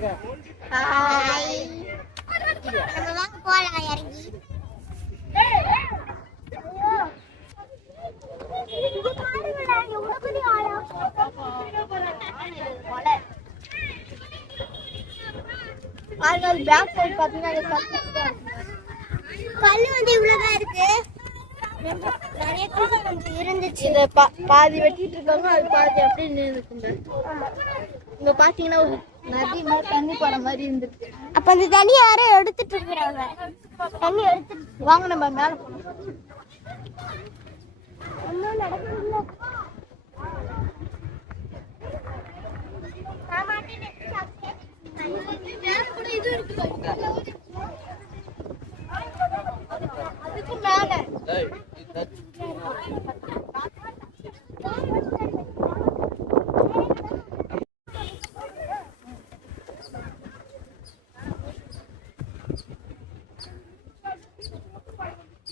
Hi. நம்ம வாங்க போலாம் இறங்கி. இது பாருங்கடா எவ்வளவு பெரிய ஆழம். பாருங்க பேக் சைடு பாத்தீங்கன்னா கல்லு வந்து இவ்வளவுதான் இருக்கு. நிறைய கூட்டம் கொஞ்சம் இருந்துச்சு. இத பாதி வெட்டிட்டு இருக்காங்க, அது பாதி அப்படியே நின்னுக்குங்க. இங்க பாத்தீங்கன்னா ஒரு நதி மாதிரி தண்ணி போற மாதிரி இருந்துச்சு. அப்ப அந்த தண்ணி யாரோ எடுத்துட்டு இருக்காங்க. தண்ணி எடுத்துட்டு வாங்க நம்ம மேல போலாம். ஒண்ணும் நடக்கல. கூட இது இருக்கு. அதுக்கு மேல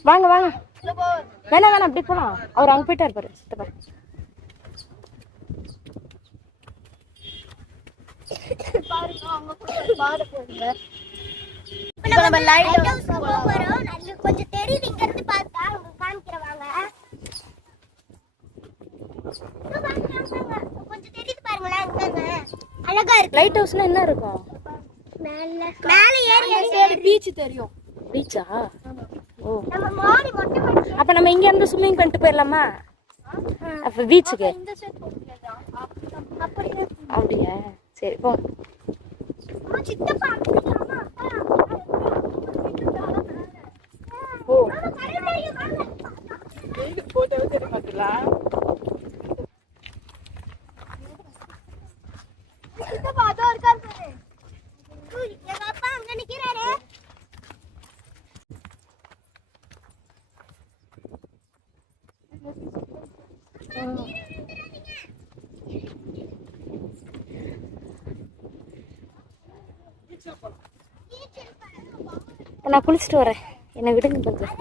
வாங்க வாங்க. வேணா வேணா அப்படி போலாம். அவர் அங்க போயிட்டா இருப்பாரு. சித்தப்பா பாருங்க அங்க கூட பாரு போங்க. இப்போ நம்ம லைட் ஹவுஸ் போறோம். நல்ல கொஞ்சம் தெரியுது இங்க இருந்து பார்த்தா. உங்களுக்கு காமிக்கிறேன் வாங்க. கொஞ்சம் தெரியுது பாருங்களேன். அங்கங்க அழகா இருக்கு. லைட் ஹவுஸ்னா என்ன இருக்கும்? மேல மேல ஏறி பீச் தெரியும். பீச்சா? ஓ. நம்ம மாடி மொட்டை மாடி. அப்ப நம்ம இங்க இருந்து ஸ்விமிங் பண்ணிட்டு போயிடலாமா? அப்ப பீச்சுக்கு இந்த சைடு போகலாம். அப்படியே அப்படியே. சரி போ. சித்தப்பா ஓ. போட்டோ எடுத்து பார்க்கலாம். சித்தப்பா அதோ இருக்காரு பாரு. எங்க அப்பா அங்க நிக்கிறாரு. நான் குளிச்சுட்டு வரேன். என்ன விடுங்க கொஞ்சம்.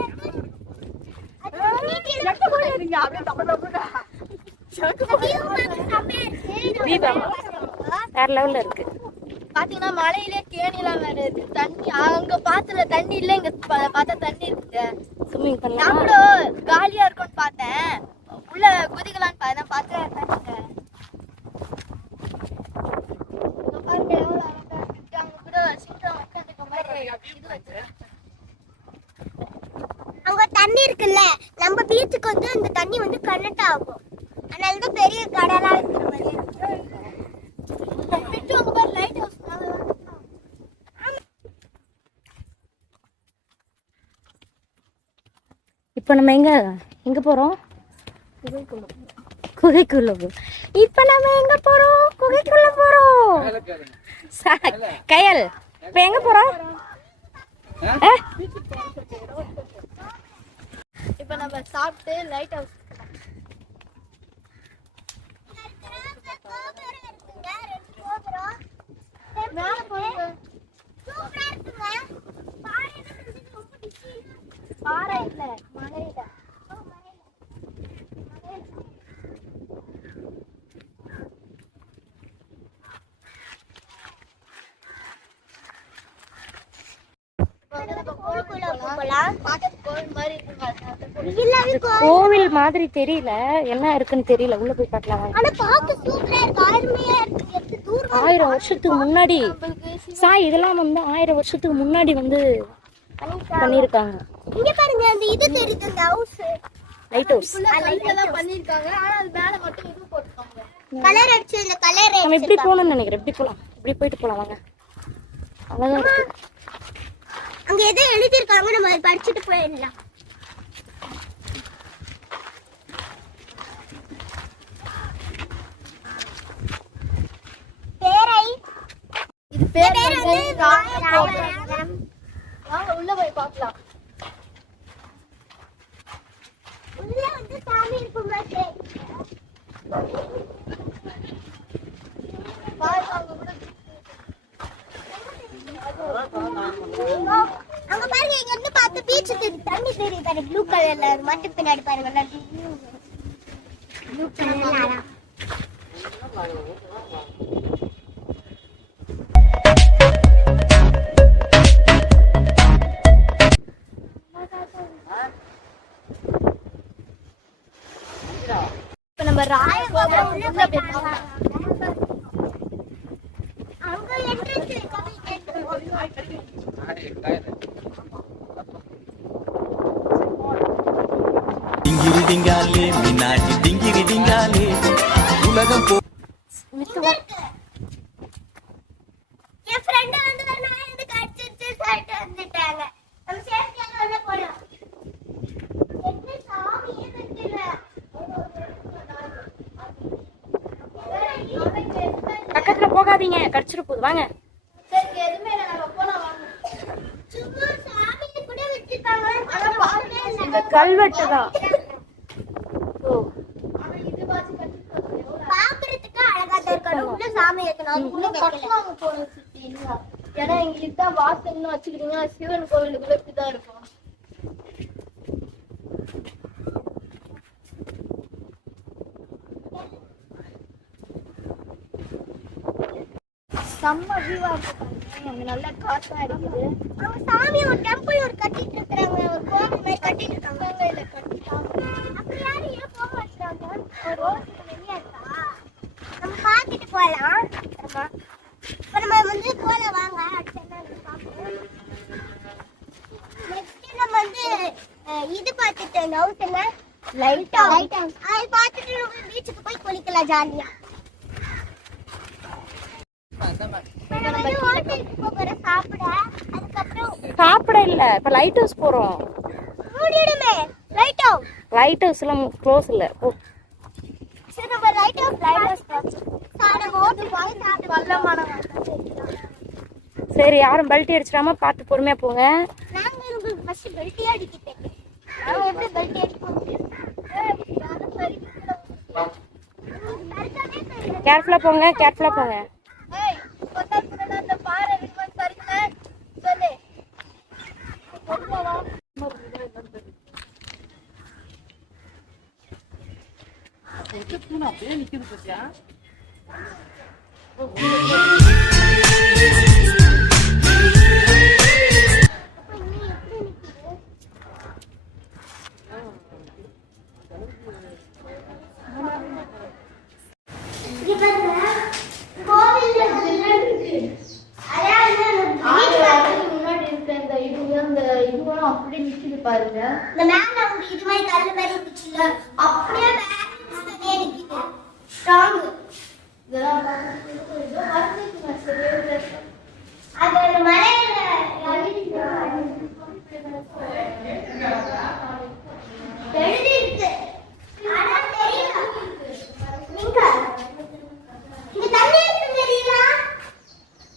வேற லெவல்ல இருக்கு. பாத்தீங்கன்னா மலையிலே கேணிலாம் வேற இருக்கு. தண்ணி அங்க பாத்துல தண்ணி இல்ல, இங்க பார்த்தா தண்ணி இருக்கு. ஸ்விம்மிங் நான் பண்ணலாம். கூட காலியா இருக்கும்னு பார்த்தேன். உள்ள குதிக்கலான்னு பார்த்தேன். பார்த்தா தண்ணிங்க. பாருங்க எவ்வளவு அழகா இருக்கு. அங்க கூட சிங்கம் உட்காந்துக்க மாதிரி இது வச்சு. அங்க தண்ணி இருக்குல்ல, நம்ம பீச்சுக்கு வந்து அந்த தண்ணி வந்து கனெக்ட் ஆகும். அதனால தான் பெரிய கடலா இருக்கிற மாதிரி இருக்கு. அங்க பாரு லைட் ஹவுஸ். இப்ப நம்ம எங்க போறோம்? குகைக்குள்ள போறோம். இப்ப நம்ம எங்க போறோம்? குகைக்குள்ள போறோம். கயல் இப்ப எங்க போறோம்? இப்ப நம்ம சாப்பிட்டு லைட் ஹவுஸ் பாறை இல்ல மலையில. கோவில் மாதிரி தெரியல, என்ன இருக்குன்னு தெரியல. உள்ள போய் பார்க்கலாம். 1000 வருஷத்துக்கு முன்னாடி சாய் இதெல்லாம் வந்து 1000 வருஷத்துக்கு முன்னாடி வந்து பண்ணிருக்காங்க. இங்க பாருங்க அந்த இது தெரியுது, அந்த ஹவுஸ் லைட் ஹவுஸ் லைட் எல்லாம் பண்ணிருக்காங்க. ஆனா அது மேல மட்டும் இது போட்டுருக்காங்க. கலர் அடிச்சு இந்த கலர் நம்ம இப்படி போகணும்னு நினைக்கிறேன். இப்படி போலாம், இப்படி போயிட்டு போலாம் வாங்க. அழகா இருக்கு. அங்க எதை எழுதி இருக்காங்க, நம்ம அதை படிச்சுட்டு போயிடலாம். பேரை இது பேர் வந்து வாங்க உள்ள போய் பார்க்கலாம். உள்ள வந்து சாமி இருக்கும் பாரு. அங்க பாருங்க, இங்க இருந்து பார்த்து பீச் தெரியுது. தண்ணி தெரியுது பாருங்க, ப்ளூ கலர்ல. மட்டும் பின்னாடி பாருங்க, ப்ளூ கலர்ல. ராய கோபுரம் உள்ள போய் பார்க்கலாம். அங்க என்ட்ரன்ஸ் டிங்கிரி டிங்காலே மீனாட்சி டிங்கிரி டிங்காலே உலகம் போ என் ஃப்ரெண்ட் வந்து நான் இந்த கடிச்சிட்டு சைடு வந்துட்டாங்க. நம்ம சேஃப்டியா உள்ள போலாம். என்ன சாமியே தெரியல. பக்கத்துல போகாதீங்க, கடிச்சிட்டு போகுது. வாங்க. சரி எதுமே இல்ல, நம்ம போலாம் வாங்க. சும்மா சாமியை கூட வச்சிட்டாங்க. ஆனா பாருங்க இந்த கல்வெட்டு தான். ஓ இது வாசி பாக்குறதுக்கு அழகா இருக்கணும். உள்ள சாமி இருக்கணும். அதுக்குள்ள கட்டலாங்க போறோம் சித்தி. ஏன்னா எங்களுக்கு தான் வாசல்னு வச்சுக்கிட்டீங்கன்னா சிவன் கோவிலுக்குள்ள இப்படிதான் இருக்கும். செம்ம வியூவா இருக்கு. அங்க நல்ல காத்தா இருக்குது. அவங்க சாமி ஒரு டெம்பிள் ஒரு கட்டிட்டு இருக்காங்க. ஒரு கோவில் மாதிரி கட்டிட்டு இருக்காங்க. இல்ல கட்டிட்டாங்க. அப்ப யாரு ஏன் போக மாட்டாங்க? ஒரு ரோட்டுக்கு வெளிய இருக்கா? நம்ம பாத்துட்டு போலாம். ஆமா. இப்ப நம்ம வந்து போல வாங்க. அடுத்து பாப்போம். நெக்ஸ்ட் நம்ம வந்து இது பாத்துட்டு நவுத்துல லைட் ஹவுஸ். அது பாத்துட்டு நம்ம பீச்சுக்கு போய் குளிக்கலாம் ஜாலியா. சாப்பிட இல்ல, இப்ப லைட் ஹவுஸ் போறோம். லைட் ஹவுஸ்ல க்ளோஸ் இல்ல. ஓ சரி, யாரும் பெல்ட் அடிச்சிடாம பார்த்து பொறுமையா போங்க. கேர்ஃபுல்லா போங்க, கேர்ஃபுல்லா போங்க. அப்படியே நிக்குது பத்தியா? அப்படி நிக்குது பாருங்க. இந்த மேல வந்து இது மாதிரி கல்லு மாதிரி இருந்துச்சுல, அப்படியே பேலன்ஸ் பண்ணியே நிக்குது. ஸ்ட்ராங். இதெல்லாம் பார்த்து ஏதோ வரதுக்கு சரியா அது அந்த மலையில எழுதி இருக்கு. ஆனா தெரியல. நீங்க இங்க தண்ணி இருக்கு தெரியல.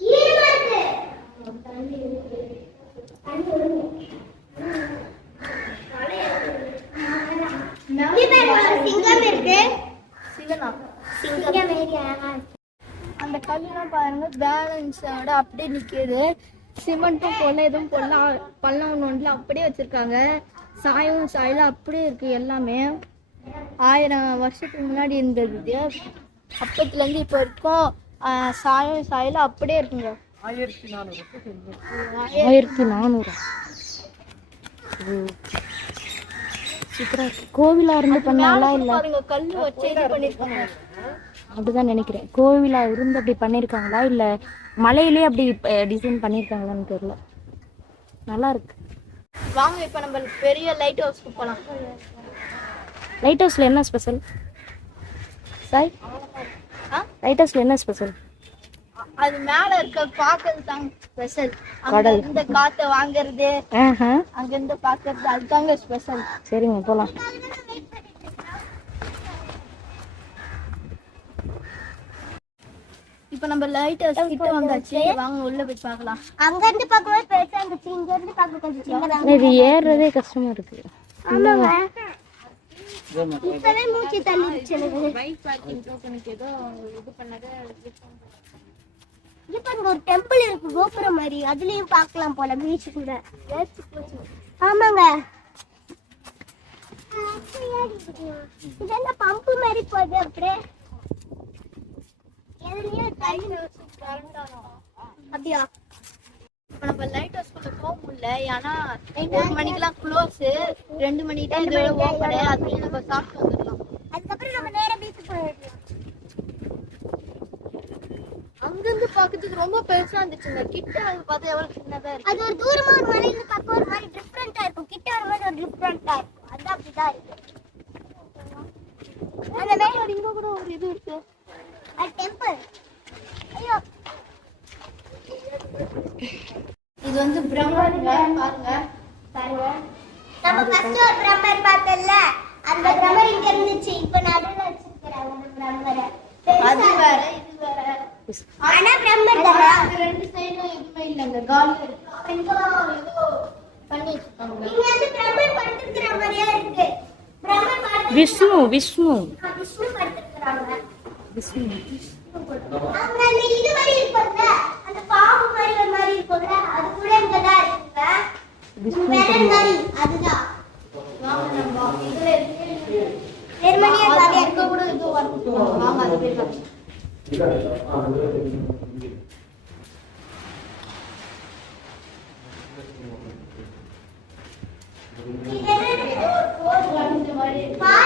ஈரமா இருக்கு. தண்ணி இருக்கு. தண்ணி இருக்கு. சிங்கம் இருக்கு. சிவனா சிங்கம் அந்த கல்லாம் பாருங்க பேலன்ஸோட அப்படியே நிக்குது. சிமெண்ட்டும் போல எதுவும் போல பள்ளம் ஒன்றுல அப்படியே வச்சிருக்காங்க. சாயம் சாயில அப்படியே இருக்கு. எல்லாமே 1000 வருஷத்துக்கு முன்னாடி இருந்தது. அப்பத்துல இருந்து இப்போ இருக்கும். சாயம் சாயில அப்படியே இருக்குங்க. 1400. சூப்பரா இருக்கு. கோவிலா இருந்து பண்ணாங்களா இல்ல கல்லு வச்சு இது பண்ணிருக்காங்க. அப்படிதான் நினைக்கிறேன். கோவிலா இருந்து அப்படி பண்ணிருக்காங்களா இல்ல மலையிலேயே அப்படி டிசைன் பண்ணிருக்காங்களான்னு தெரியல. நல்லா இருக்கு. வாங்க இப்ப நம்ம பெரிய லைட் ஹவுஸ்க்கு போலாம். லைட் ஹவுஸ்ல என்ன ஸ்பெஷல் சாய்? லைட் ஹவுஸ்ல என்ன ஸ்பெஷல்? அது மேல இருக்க பாக்குறது தான் ஸ்பெஷல். கடல் இந்த காத்த வாங்குறது, அங்க இருந்து பாக்குறது, அதுதாங்க ஸ்பெஷல். சரிங்க போலாம். இப்ப நம்ம லைட் ஹவுஸ் கிட்ட வந்தாச்சு. வாங்க உள்ள போய் பார்க்கலாம். அங்க இருந்து பார்க்கும்போது பெருசா இருந்துச்சு, இங்க இருந்து பார்க்க கொஞ்சம் சின்னதா. இது ஏறுறதே கஷ்டமா இருக்கு. ஆமாங்க. இப்பவே மூச்சு தள்ளிடுச்சு எனக்கு. பைக் பார்க்கிங் டோக்கனுக்கு ஏதோ இது பண்ணது. இப்ப இங்க ஒரு டெம்பிள் இருக்கு கோபுரம் மாதிரி. அதுலயும் பார்க்கலாம் போல பீச் கூட. ஆமாங்க. இது என்ன பம்பு மாதிரி போகுது அப்படியே. எதுலயும் தண்ணி அப்படியா? இப்ப நம்ம லைட் ஹவுஸ் குள்ள போக முடியல. ஏன்னா 1 மணிக்கெல்லாம் க்ளோஸ், 2 மணிக்கு தான் இதோட ஓப்பன். அதுலயும் நம்ம சாப்பிட்டு வந்துடலாம். அதுக்கப்புறம் நம்ம நேரா பீச் அங்கிருந்து பாக்கிறதுக்கு ரொம்ப பெருசா இருந்துச்சுங்க. கிட்ட அது பார்த்தா எவ்வளவு சின்னதா இருக்கு. அது ஒரு தூரமா ஒரு மலையில பார்க்க ஒரு மாதிரி டிஃபரெண்டா இருக்கும். கிட்ட வரும்போது ஒரு டிஃபரெண்டா இருக்கும். அது அப்படிதான் இருக்கு. அந்த மேல இங்க கூட ஒரு இது இருக்கு. அது டெம்பிள். ஐயோ இது வந்து பிரம்மருங்க. பாருங்க பாருங்க. நம்ம ஃபர்ஸ்ட் ஒரு பிரம்மர் பார்த்தல. அந்த பிரம்மர் இங்க இருந்துச்சு. இப்போ நடுவுல வச்சிருக்காங்க அந்த பிரம்மரை. அது வேற இது வேற. ஆனா பிரம்மர் தானா? ரெண்டு சைடும் எதுவுமே இல்லங்க. காலியா இருக்கு. இங்கலாம் ஏதோ பண்ணி வச்சிருக்காங்க. இங்க வந்து பிரம்மர் படுத்துக்கிற மாதிரியா இருக்கு. பிரம்மர் படுத்து விஷ்ணு விஷ்ணு விஷ்ணு படுத்துக்கிறாங்க. விஷ்ணு அங்க அந்த இது மாதிரி இருக்கும்ல, அந்த பாம்பு மாதிரி ஒரு மாதிரி இருக்கும்ல, அது கூட இங்க தான் இருக்குங்க. வேற மாதிரி அதுதான். வாங்க நம்ம இதுல இருக்கு. வெறுமனே காலியா இங்க இருக்கு. கூட ஏதோ வர்க் வாங்க அது போயிடலாம். இது என்னது? போர் வந்த மாதிரி பாறை